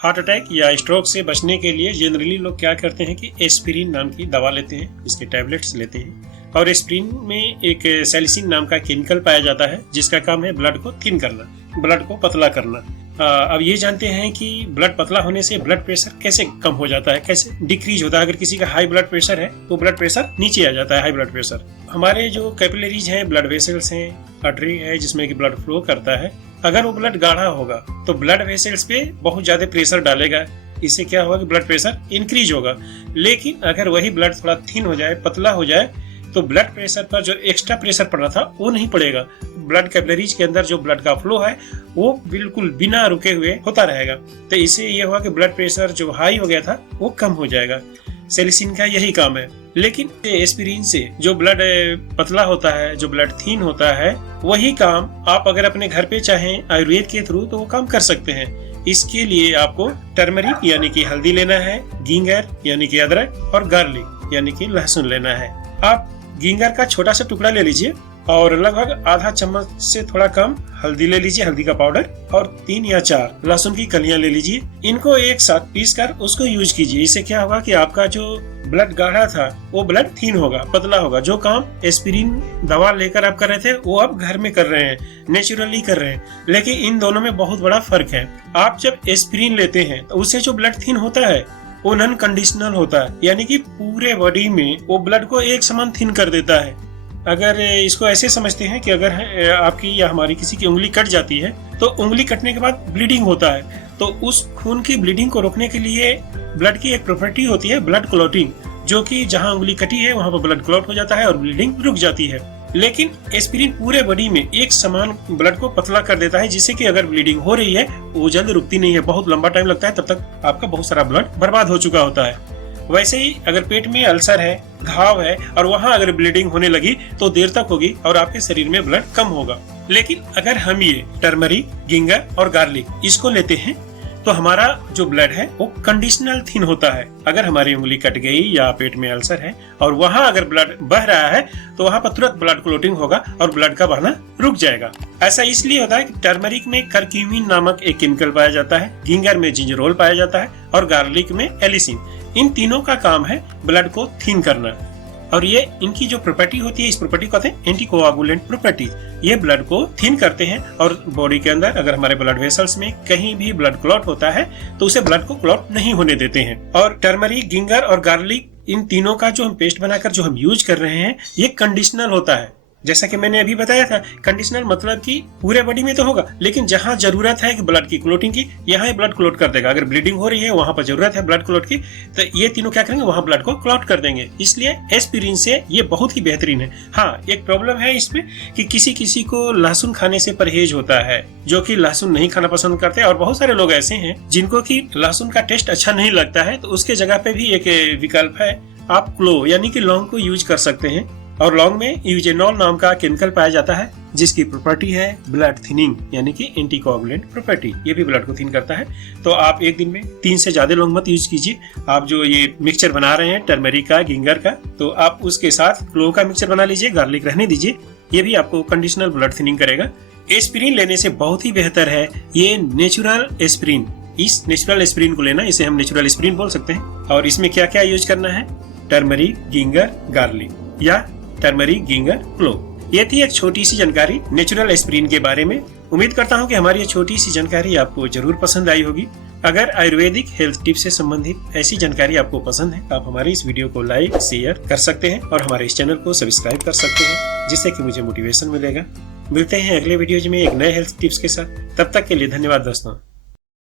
Heart attack या stroke से बचने के लिए जनरली लोग क्या करते हैं कि एस्पिरिन नाम की दवा लेते हैं, इसके टैबलेट्स लेते हैं। और एस्पिरिन में एक सैलिसिन नाम का केमिकल पाया जाता है जिसका काम है ब्लड को थिन करना, ब्लड को पतला करना। अब ये जानते हैं कि ब्लड पतला होने से ब्लड प्रेशर कैसे कम हो जाता है, कैसे डिक्रीज होता है। अगर किसी का हाई ब्लड प्रेशर है तो ब्लड प्रेशर नीचे आ जाता है, हाई ब्लड प्रेशर। हमारे जो कैपिलरीज हैं, ब्लड वेसल्स हैं, आर्टरी है जिसमें कि ब्लड फ्लो करता है, अगर वो ब्लड गाढ़ा होगा तो ब्लड वेसल्स पे बहुत ज्यादा प्रेशर डालेगा, इससे क्या होगा कि ब्लड प्रेशर इंक्रीज होगा। लेकिन अगर वही ब्लड थोड़ा थिन हो जाए, पतला हो जाए, तो ब्लड प्रेशर पर जो एक्स्ट्रा प्रेशर पड़ रहा था वो नहीं पड़ेगा। ब्लड कैपिलरीज के अंदर जो ब्लड का फ्लो है वो बिल्कुल बिना रुके हुए होता रहेगा। तो इससे ये हुआ कि ब्लड प्रेशर जो हाई हो गया था वो कम हो जाएगा। सेलिसिन का यही काम है। लेकिन एस्पिरिन से जो ब्लड पतला होता है, जो ब्लड थिन होता है, वही काम आप अगर अपने घर पे चाहें आयुर्वेद के थ्रू तो वो काम कर सकते हैं। इसके लिए आपको टर्मरिक यानी कि हल्दी लेना है, गिंगर यानी कि अदरक और गार्लिक यानी कि लहसुन लेना है। आप गिंगर का छोटा सा टुकड़ा ले लीजिए और लगभग आधा चम्मच से थोड़ा कम हल्दी ले लीजिए, हल्दी का पाउडर, और 3 या 4 लहसुन की कलियां ले लीजिए। इनको एक साथ पीस कर उसको यूज कीजिए। इससे क्या होगा कि आपका जो ब्लड गाढ़ा था वो ब्लड थिन होगा, पतला होगा। जो काम एस्पिरिन दवा लेकर आप कर रहे थे वो आप घर में कर रहे हैं, नेचुरली कर रहे हैं। लेकिन इन दोनों में बहुत बड़ा फर्क है। आप जब एस्पिरिन लेते हैं तो उससे जो ब्लड थिन होता है वो नॉन कंडीशनल होता है, यानी कि पूरे बॉडी में वो ब्लड को एक समान थिन कर देता है। अगर इसको ऐसे समझते हैं कि अगर आपकी या हमारी किसी की उंगली कट जाती है तो उंगली कटने के बाद ब्लीडिंग होता है, तो उस खून की ब्लीडिंग को रोकने के लिए ब्लड की एक प्रॉपर्टी होती है ब्लड क्लॉटिंग, जो कि जहां उंगली कटी है वहां पर ब्लड क्लॉट हो जाता है और ब्लीडिंग रुक जाती है। लेकिन एस्पिरिन पूरे बॉडी में एक समान ब्लड को पतला कर देता है, जिससे कि अगर ब्लीडिंग हो रही है वो जल्द रुकती नहीं है, बहुत लंबा टाइम लगता है, तब तक आपका बहुत सारा ब्लड बर्बाद हो चुका होता है। वैसे ही अगर पेट में अल्सर है, घाव है और वहां अगर ब्लीडिंग होने लगी तो देर तक होगी और आपके शरीर में ब्लड कम होगा। लेकिन अगर हम ये टर्मरिक, गिंगर और गार्लिक इसको लेते हैं तो हमारा जो ब्लड है वो कंडीशनल थिन होता है। अगर हमारी उंगली कट गई या पेट में अल्सर है और वहां अगर ब्लड बह रहा है तो वहां पर तुरंत ब्लड क्लॉटिंग होगा और ब्लड का बहना रुक जाएगा। ऐसा इसलिए होता है कि टर्मरिक में करक्यूमिन नामक एक केमिकल पाया जाता है, गिंगर में जिंजरोल पाया जाता है और गार्लिक में एलिसिन। इन तीनों का काम है ब्लड को थिन करना। और ये इनकी जो प्रॉपर्टी होती है, इस प्रॉपर्टी को कहते हैं एंटीकोआगुलेंट प्रॉपर्टी। ये ब्लड को थिन करते हैं और बॉडी के अंदर अगर हमारे ब्लड वेसल्स में कहीं भी ब्लड क्लॉट होता है तो उसे ब्लड को क्लॉट नहीं होने देते हैं। और टर्मरिक, गिंगर और गार्लिक, इन तीनों का जो हम पेस्ट बनाकर जो हम यूज कर रहे हैं ये कंडीशनल होता है। जैसा कि मैंने अभी बताया था, कंडीशनल मतलब कि पूरे बॉडी में तो होगा, लेकिन जहां जरूरत है कि ब्लड की क्लोटिंग की, यहाँ ब्लड क्लोट कर देगा। अगर ब्लीडिंग हो रही है वहां पर जरूरत है ब्लड क्लोट की, तो ये तीनों क्या करेंगे, वहां ब्लड को क्लॉट कर देंगे। इसलिए एस्पिरिन से ये बहुत ही बेहतरीन है। हाँ, एक प्रॉब्लम है इसमें कि किसी किसी को लहसुन खाने से परहेज होता है, जो कि लहसुन नहीं खाना पसंद करते, और बहुत सारे लोग ऐसे हैं जिनको कि लहसुन का टेस्ट अच्छा नहीं लगता है, तो उसके जगह पे भी एक विकल्प है, आप क्लो यानी कि लौंग को यूज कर सकते हैं। और लौंग में यूजेनॉल नाम का केमिकल पाया जाता है जिसकी प्रॉपर्टी है ब्लड थिनिंग यानी कि एंटीकोआगुलेंट प्रॉपर्टी। ये भी ब्लड को थिन करता है। तो आप एक दिन में 3 से ज्यादा लौंग मत यूज कीजिए। आप जो ये मिक्सचर बना रहे हैं टर्मरिक का, गिंगर का, तो आप उसके साथ क्लो का मिक्सचर बना लीजिए, गार्लिक रहने दीजिए। ये भी आपको कंडीशनल ब्लड थिनिंग करेगा। एस्पिरिन लेने से बहुत ही बेहतर है ये नेचुरल एस्पिरिन। इस नेचुरल एस्पिरिन को लेना, इसे हम नेचुरल एस्पिरिन बोल सकते हैं। और इसमें क्या क्या यूज करना है, टर्मरिक, गिंगर, गार्लिक या टर्मरिक, गिंगर, क्लो। ये थी एक छोटी सी जानकारी नेचुरल एस्पिरिन के बारे में। उम्मीद करता हूँ कि हमारी ये छोटी सी जानकारी आपको जरूर पसंद आई होगी। अगर आयुर्वेदिक हेल्थ टिप्स से संबंधित ऐसी जानकारी आपको पसंद है, आप हमारे इस वीडियो को लाइक, शेयर कर सकते हैं और हमारे इस चैनल को सब्सक्राइब कर सकते हैं, जिससे कि मुझे मोटिवेशन मिलेगा। मिलते हैं अगले वीडियोज में एक नए हेल्थ टिप्स के साथ। तब तक के लिए धन्यवाद दोस्तों।